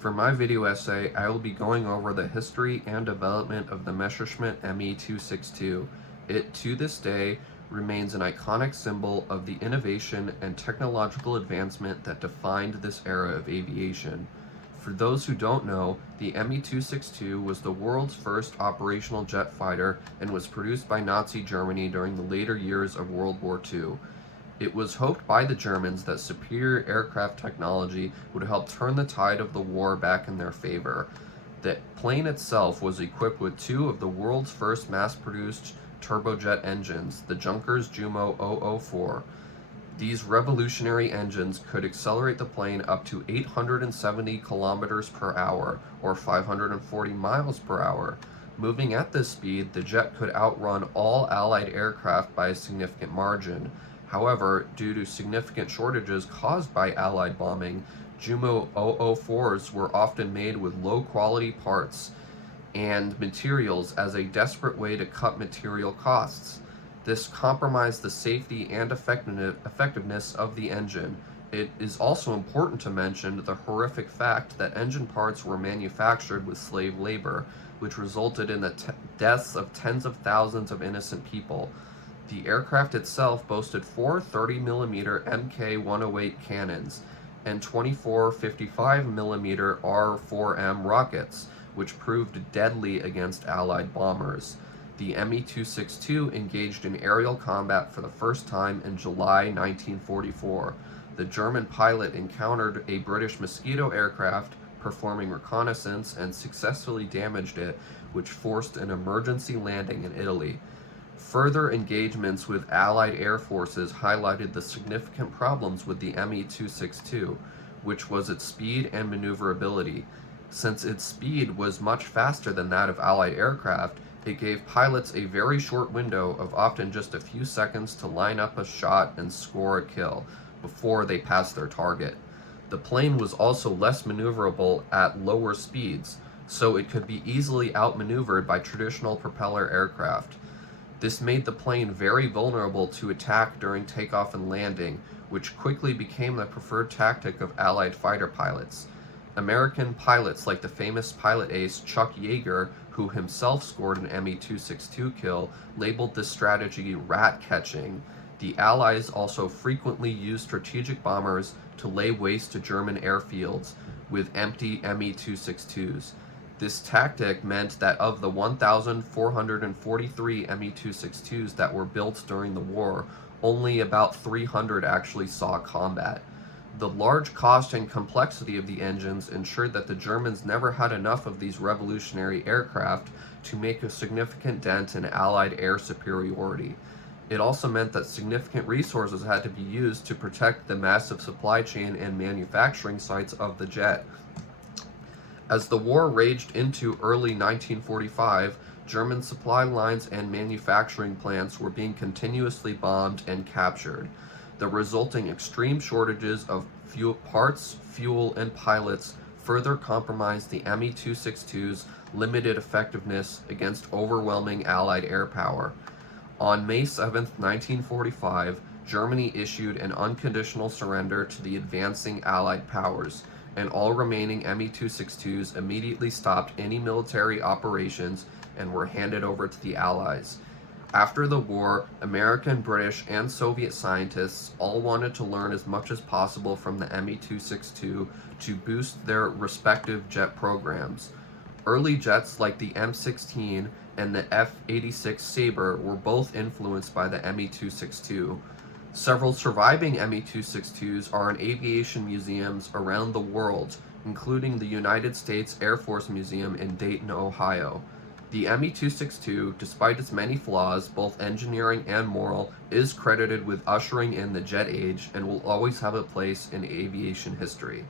For my video essay, I will be going over the history and development of the Messerschmitt Me-262. It, to this day, remains an iconic symbol of the innovation and technological advancement that defined this era of aviation. For those who don't know, the Me-262 was the world's first operational jet fighter and was produced by Nazi Germany during the later years of World War II. It was hoped by the Germans that superior aircraft technology would help turn the tide of the war back in their favor. The plane itself was equipped with two of the world's first mass-produced turbojet engines, the Junkers Jumo 004. These revolutionary engines could accelerate the plane up to 870 kilometers per hour, or 540 miles per hour. Moving at this speed, the jet could outrun all Allied aircraft by a significant margin. However, due to significant shortages caused by Allied bombing, Jumo 004s were often made with low-quality parts and materials as a desperate way to cut material costs. This compromised the safety and effectiveness of the engine. It is also important to mention the horrific fact that engine parts were manufactured with slave labor, which resulted in the deaths of tens of thousands of innocent people. The aircraft itself boasted four 30mm Mk108 cannons and 24 55mm R4M rockets, which proved deadly against Allied bombers. The Me-262 engaged in aerial combat for the first time in July 1944. The German pilot encountered a British Mosquito aircraft performing reconnaissance and successfully damaged it, which forced an emergency landing in Italy. Further engagements with Allied air forces highlighted the significant problems with the Me-262, which was its speed and maneuverability. Since its speed was much faster than that of Allied aircraft, it gave pilots a very short window of often just a few seconds to line up a shot and score a kill before they passed their target. The plane was also less maneuverable at lower speeds, so it could be easily outmaneuvered by traditional propeller aircraft. This made the plane very vulnerable to attack during takeoff and landing, which quickly became the preferred tactic of Allied fighter pilots. American pilots like the famous pilot ace Chuck Yeager, who himself scored an Me-262 kill, labeled this strategy rat catching. The Allies also frequently used strategic bombers to lay waste to German airfields with empty Me-262s. This tactic meant that of the 1,443 Me-262s that were built during the war, only about 300 actually saw combat. The large cost and complexity of the engines ensured that the Germans never had enough of these revolutionary aircraft to make a significant dent in Allied air superiority. It also meant that significant resources had to be used to protect the massive supply chain and manufacturing sites of the jet. As the war raged into early 1945, German supply lines and manufacturing plants were being continuously bombed and captured. The resulting extreme shortages of parts, fuel, and pilots further compromised the Me-262's limited effectiveness against overwhelming Allied air power. On May 7, 1945, Germany issued an unconditional surrender to the advancing Allied powers, and all remaining Me-262s immediately stopped any military operations and were handed over to the Allies. After the war, American, British, and Soviet scientists all wanted to learn as much as possible from the Me-262 to boost their respective jet programs. Early jets like the M16 and the F-86 Sabre were both influenced by the Me-262. Several surviving Me-262s are in aviation museums around the world, including the United States Air Force Museum in Dayton, Ohio. The Me-262, despite its many flaws, both engineering and moral, is credited with ushering in the jet age and will always have a place in aviation history.